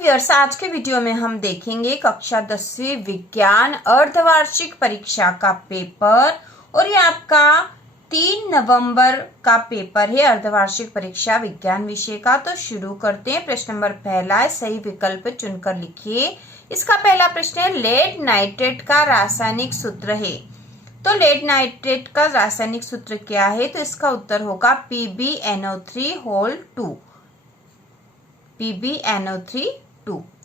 Viewers, आज के video में हम देखेंगे कक्षा 10वीं विज्ञान अर्धवार्षिक परीक्षा का पेपर। और ये आपका 3 नवंबर का पेपर है, अर्धवार्षिक परीक्षा विज्ञान विषय का। तो शुरू करते हैं। प्रश्न नंबर पहला है, सही विकल्प चुनकर लिखिए। इसका पहला प्रश्न है, लेड नाइट्रेट का रासायनिक सूत्र है। तो लेड नाइट्रेट का रासायनिक सूत्र क्या है? तो इसका उत्तर होगा PbNO3 PbNO3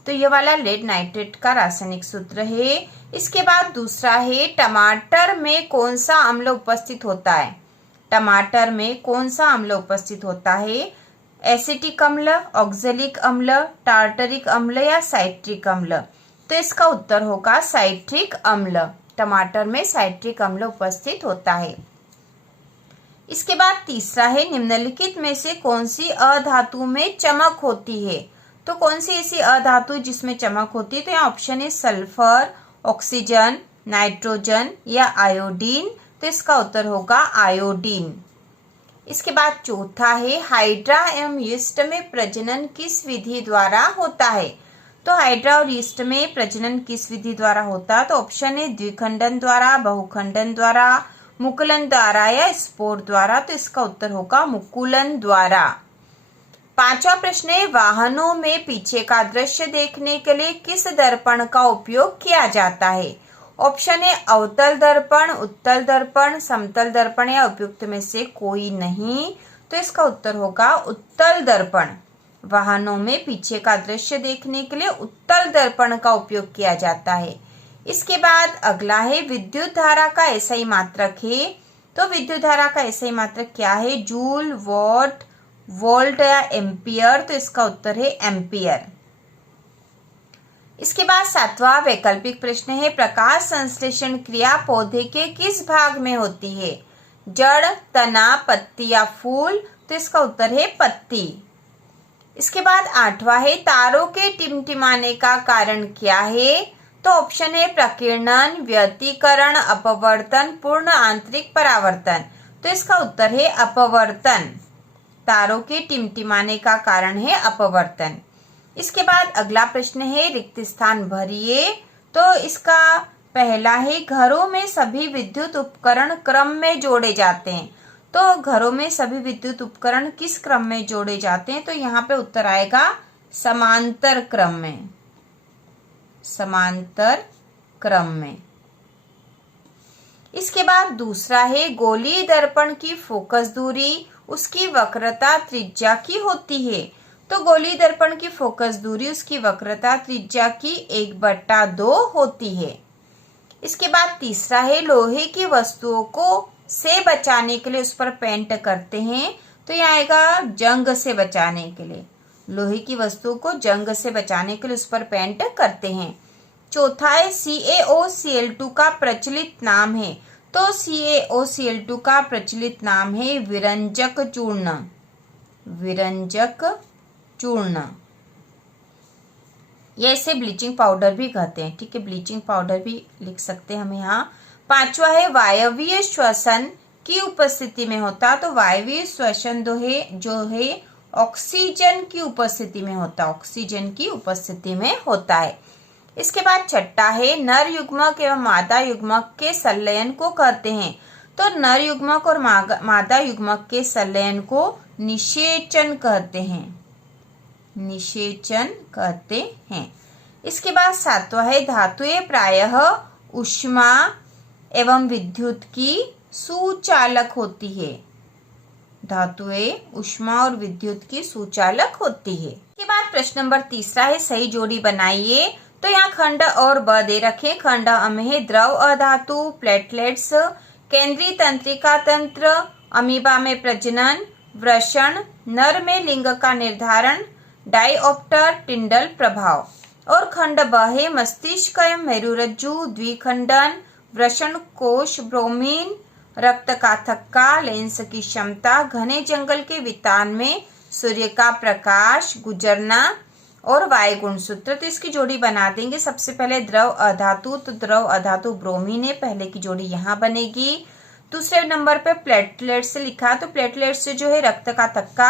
तो ये वाला लेड नाइट्रेट का रासायनिक सूत्र है। इसके बाद दूसरा है, टमाटर में कौन सा अम्ल उपस्थित होता है? टमाटर में कौन सा अम्ल उपस्थित होता है? एसिटिक अम्ल, ऑक्जेलिक अम्ल, टार्टरिक अम्ल या साइट्रिक अम्ल? तो इसका उत्तर होगा साइट्रिक अम्ल। टमाटर में साइट्रिक अम्ल उपस्थित होता है। इसके बाद तीसरा है, निम्नलिखित में से कौन सी अधातु में चमक होती है? तो कौन सी ऐसी अधातु जिसमें चमक होती है? तो यहाँ ऑप्शन है सल्फर, ऑक्सीजन, नाइट्रोजन या आयोडीन। तो इसका उत्तर होगा आयोडीन। इसके बाद चौथा है, हाइड्रा एवं यीस्ट में प्रजनन किस विधि द्वारा होता है? तो हाइड्रा और यीस्ट में प्रजनन किस विधि द्वारा होता है? तो ऑप्शन है द्विखंडन द्वारा, बहुखंडन द्वारा, मुकुलन द्वारा या स्पोर द्वारा। तो इसका उत्तर होगा मुकुलन द्वारा। पांचवा प्रश्न है, वाहनों में पीछे का दृश्य देखने के लिए किस दर्पण का उपयोग किया जाता है? ऑप्शन है अवतल दर्पण, उत्तल दर्पण, समतल दर्पण या उपयुक्त में से कोई नहीं। तो इसका उत्तर होगा उत्तल दर्पण। वाहनों में पीछे का दृश्य देखने के लिए उत्तल दर्पण का उपयोग किया जाता है। इसके बाद अगला है, विद्युत धारा का एसआई मात्रक है। तो विद्युत धारा का एसआई मात्रक क्या है? जूल, वॉट, वोल्ट या एम्पियर? तो इसका उत्तर है एम्पियर। इसके बाद सातवां वैकल्पिक प्रश्न है, प्रकाश संश्लेषण क्रिया पौधे के किस भाग में होती है? जड़, तना, पत्ती या फूल? तो इसका उत्तर है पत्ती। इसके बाद आठवां है, तारों के टिमटिमाने का कारण क्या है? तो ऑप्शन है प्रकीर्णन, व्यतिकरण, अपवर्तन, पूर्ण आंतरिक परावर्तन। तो इसका उत्तर है अपवर्तन। तारों के टिमटिमाने का कारण है अपवर्तन। इसके बाद अगला प्रश्न है, रिक्त स्थान भरिए। तो इसका पहला है, घरों में सभी विद्युत उपकरण क्रम में जोड़े जाते हैं। तो घरों में सभी विद्युत उपकरण किस क्रम में जोड़े जाते हैं? तो यहाँ पे उत्तर आएगा समांतर क्रम में। समांतर क्रम में। इसके बाद दूसरा है, गोली दर्पण की फोकस दूरी उसकी वक्रता त्रिज्या की होती है। तो गोली दर्पण की फोकस दूरी उसकी वक्रता त्रिज्या की 1/2 होती है। इसके बाद तीसरा है, लोहे की वस्तुओं को से बचाने के लिए उस पर पेंट करते हैं। तो यह आएगा जंग से बचाने के लिए। लोहे की वस्तुओं को जंग से बचाने के लिए उस पर पेंट करते हैं। चौथा है, CaOCl2 का प्रचलित नाम है। तो CaOCl2 का प्रचलित नाम है विरंजक चूर्ण। विरंजक चूर्ण। ये इसे ब्लीचिंग पाउडर भी कहते हैं। ठीक है, ब्लीचिंग पाउडर भी लिख सकते हैं हम यहाँ। पांचवा है, वायवीय श्वसन की उपस्थिति में होता। तो वायवीय श्वसन जो है ऑक्सीजन की उपस्थिति में होता। ऑक्सीजन की उपस्थिति में होता है। इसके बाद छठा है, नर युग्मक एवं मादा युग्मक के संलयन को कहते हैं। तो नर युग्मक और मादा युग्मक के संलयन को निषेचन कहते हैं। निषेचन कहते हैं। इसके बाद सातवां है, धातुएं प्रायः ऊष्मा एवं विद्युत की सुचालक होती है। धातुएं ऊष्मा और विद्युत की सुचालक होती है। इसके बाद प्रश्न नंबर तीसरा है, सही जोड़ी बनाइए। तो यहाँ खंड और ब दे रखे। खंड में है द्रव अधातु, प्लेटलेट्स, केंद्रीय तंत्रिका तंत्र, अमीबा में प्रजनन, वृषण, नर में लिंग का निर्धारण, डायऑप्टर, टिंडल प्रभाव। और खंड ब है मस्तिष्क एवं मेरुरज्जु, द्विखंडन, वृषण कोश, ब्रोमीन, रक्त का थक्का, लेंस की क्षमता, घने जंगल के वितान में सूर्य का प्रकाश गुजरना और वायु गुणसूत्र। तो इसकी जोड़ी बना देंगे। सबसे पहले द्रव अधातु। तो द्रव अधातु ब्रोमीन है, पहले की जोड़ी यहाँ बनेगी। दूसरे नंबर पे प्लेटलेट से लिखा। तो प्लेटलेट से जो है रक्त का थक्का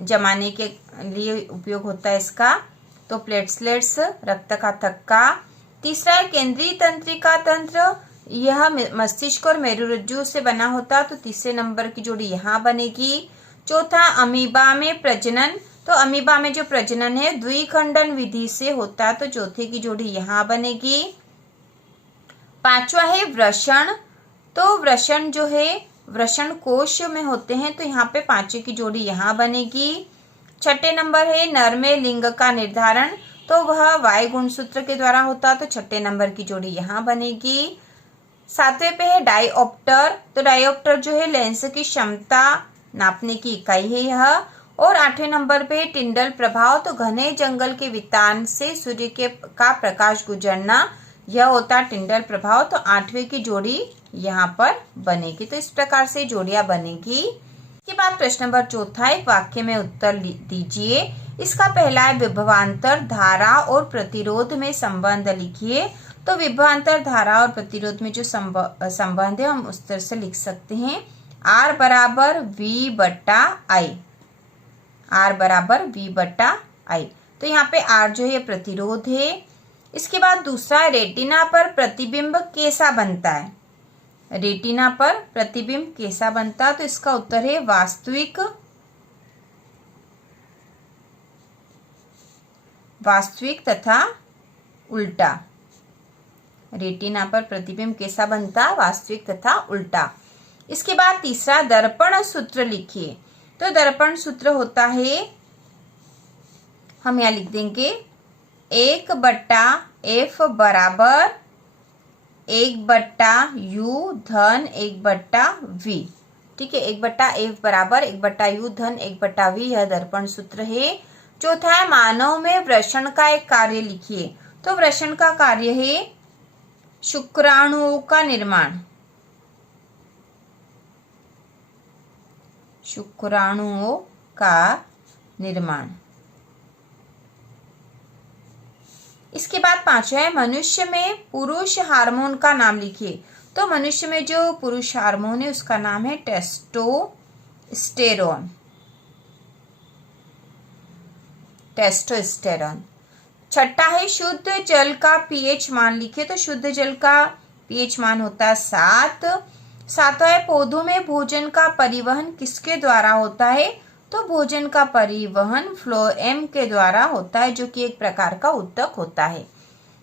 जमाने के लिए उपयोग होता है इसका। तो प्लेटलेट्स रक्त का थक्का। तीसरा है केंद्रीय तंत्रिका तंत्र, यह मस्तिष्क और मेरुरज्जु से बना होता, तो तीसरे नंबर की जोड़ी यहाँ बनेगी। चौथा अमीबा में प्रजनन, तो अमीबा में जो प्रजनन है द्विखंडन विधि से होता है, तो चौथे की जोड़ी यहाँ बनेगी। पांचवा है वृषण, तो वृषण जो है वृषण कोश में होते हैं, तो यहाँ पे पांचवे की जोड़ी यहाँ बनेगी। छठे नंबर है नर में लिंग का निर्धारण, तो वह वाय गुणसूत्र के द्वारा होता, तो छठे नंबर की जोड़ी यहाँ बनेगी। सातवें पे है डायोप्टर, तो डायोप्टर जो है लेंस की क्षमता नापने की इकाई है यह। और आठवें नंबर पे टिंडल प्रभाव, तो घने जंगल के वितान से सूर्य का प्रकाश गुजरना, यह होता टिंडल प्रभाव, तो आठवें की जोड़ी यहाँ पर बनेगी। तो इस प्रकार से जोड़ियां बनेगी। इसके बाद प्रश्न नंबर चौथा, एक वाक्य में उत्तर दीजिए। इसका पहला है विभवांतर धारा और प्रतिरोध में संबंध लिखिए। तो विभवांतर धारा और प्रतिरोध में जो संबंध है हम उस तरह से लिख सकते हैं, R बराबर V बट्टा I, R बराबर V बट्टा I। तो यहाँ पे R जो है प्रतिरोध है। इसके बाद दूसरा रेटिना पर प्रतिबिंब कैसा बनता है, रेटिना पर प्रतिबिंब कैसा बनता, तो इसका उत्तर है वास्तविक तथा उल्टा। रेटिना पर प्रतिबिंब कैसा बनता, वास्तविक तथा उल्टा। इसके बाद तीसरा दर्पण सूत्र लिखिए। तो दर्पण सूत्र होता है, हम यहाँ लिख देंगे 1/F बराबर 1/U धन 1/V। ठीक है, 1/F बराबर 1/U धन 1/V, यह दर्पण सूत्र है। चौथा है मानव में वृषण का एक कार्य लिखिए। तो वृषण का कार्य है शुक्राणुओं का निर्माण, शुक्राणुओं का निर्माण। इसके बाद पांचवा है मनुष्य में पुरुष हार्मोन का नाम लिखिए। तो मनुष्य में जो पुरुष हार्मोन है उसका नाम है टेस्टोस्टेरोन, टेस्टोस्टेरोन। छठा है शुद्ध जल का पीएच मान लिखिए। तो शुद्ध जल का पीएच मान होता है 7। सातवां है पौधों में भोजन का परिवहन किसके द्वारा होता है। तो भोजन का परिवहन फ्लोएम के द्वारा होता है, जो कि एक प्रकार का ऊतक होता है।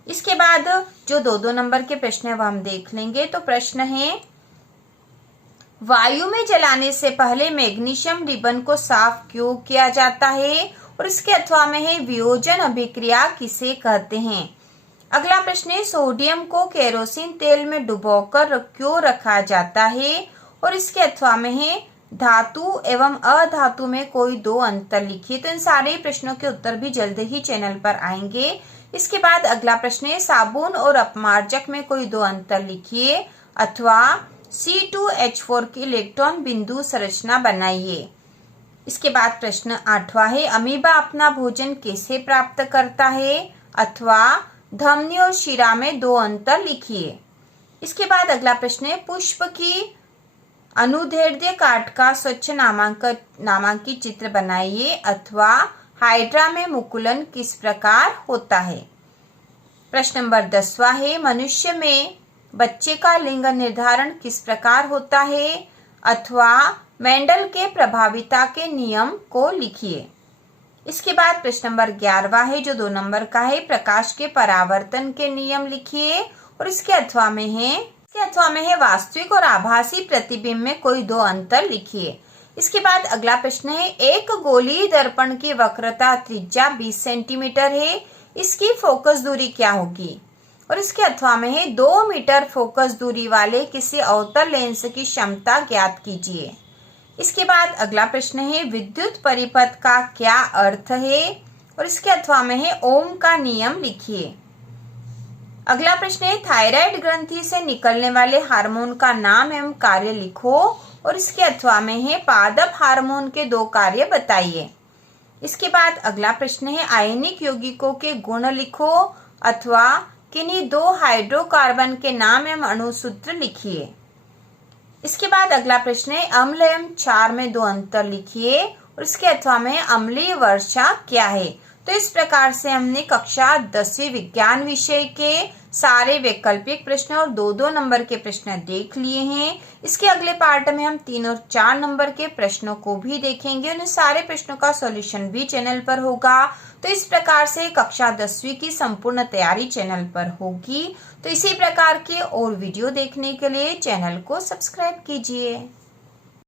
इसके बाद जो 2-2 नंबर के प्रश्न है वह हम देख लेंगे। तो प्रश्न है वायु में जलाने से पहले मैग्नीशियम रिबन को साफ क्यों किया जाता है, और इसके अथवा में है वियोजन अभिक्रिया किसे कहते हैं। अगला प्रश्न है सोडियम को केरोसिन तेल में डुबोकर क्यों रखा जाता है, और इसके अथवा में है धातु एवं अधातु में कोई 2 अंतर लिखिए। तो इन सारे प्रश्नों के उत्तर भी जल्द ही चैनल पर आएंगे। इसके बाद अगला प्रश्न है साबुन और अपमार्जक में कोई 2 अंतर लिखिए, अथवा C2H4 की इलेक्ट्रॉन बिंदु संरचना बनाइए। इसके बाद प्रश्न 8वां है अमीबा अपना भोजन कैसे प्राप्त करता है, अथवा धमनी और शिरा में 2 अंतर लिखिए। इसके बाद अगला प्रश्न है पुष्प की अनुदैर्ध्य काट का स्वच्छ नामांकित चित्र बनाइए, अथवा हाइड्रा में मुकुलन किस प्रकार होता है। प्रश्न नंबर 10वां है मनुष्य में बच्चे का लिंग निर्धारण किस प्रकार होता है, अथवा मेंडल के प्रभाविता के नियम को लिखिए। इसके बाद प्रश्न नंबर 11वां है जो 2 नंबर का है प्रकाश के परावर्तन के नियम लिखिए, और इसके अथवा में है वास्तविक और आभासी प्रतिबिंब में कोई 2 अंतर लिखिए। इसके बाद अगला प्रश्न है एक गोलीय दर्पण की वक्रता त्रिज्या 20 सेंटीमीटर है, इसकी फोकस दूरी क्या होगी, और इसके अथवा में है 2 मीटर फोकस दूरी वाले किसी अवतल लेंस की क्षमता ज्ञात कीजिए। इसके बाद अगला प्रश्न है विद्युत परिपथ का क्या अर्थ है, और इसके अथवा में है ओम का नियम लिखिए। अगला प्रश्न है थायराइड ग्रंथि से निकलने वाले हार्मोन का नाम एवं कार्य लिखो, और इसके अथवा में है पादप हार्मोन के 2 कार्य बताइए। इसके बाद अगला प्रश्न है आयनिक यौगिकों के गुण लिखो, अथवा किन्हीं 2 हाइड्रोकार्बन के नाम एवं अणुसूत्र लिखिए। इसके बाद अगला प्रश्न है अम्ल एवं क्षार में 2 अंतर लिखिए, और इसके अथवा में अम्लीय वर्षा क्या है। तो इस प्रकार से हमने कक्षा 10वीं विज्ञान विषय के सारे वैकल्पिक प्रश्न और 2-2 नंबर के प्रश्न देख लिए हैं। इसके अगले पार्ट में हम 3 और 4 नंबर के प्रश्नों को भी देखेंगे। उन सारे प्रश्नों का सॉल्यूशन भी चैनल पर होगा। तो इस प्रकार से कक्षा 10वीं की संपूर्ण तैयारी चैनल पर होगी। तो इसी प्रकार के और वीडियो देखने के लिए चैनल को सब्सक्राइब कीजिए।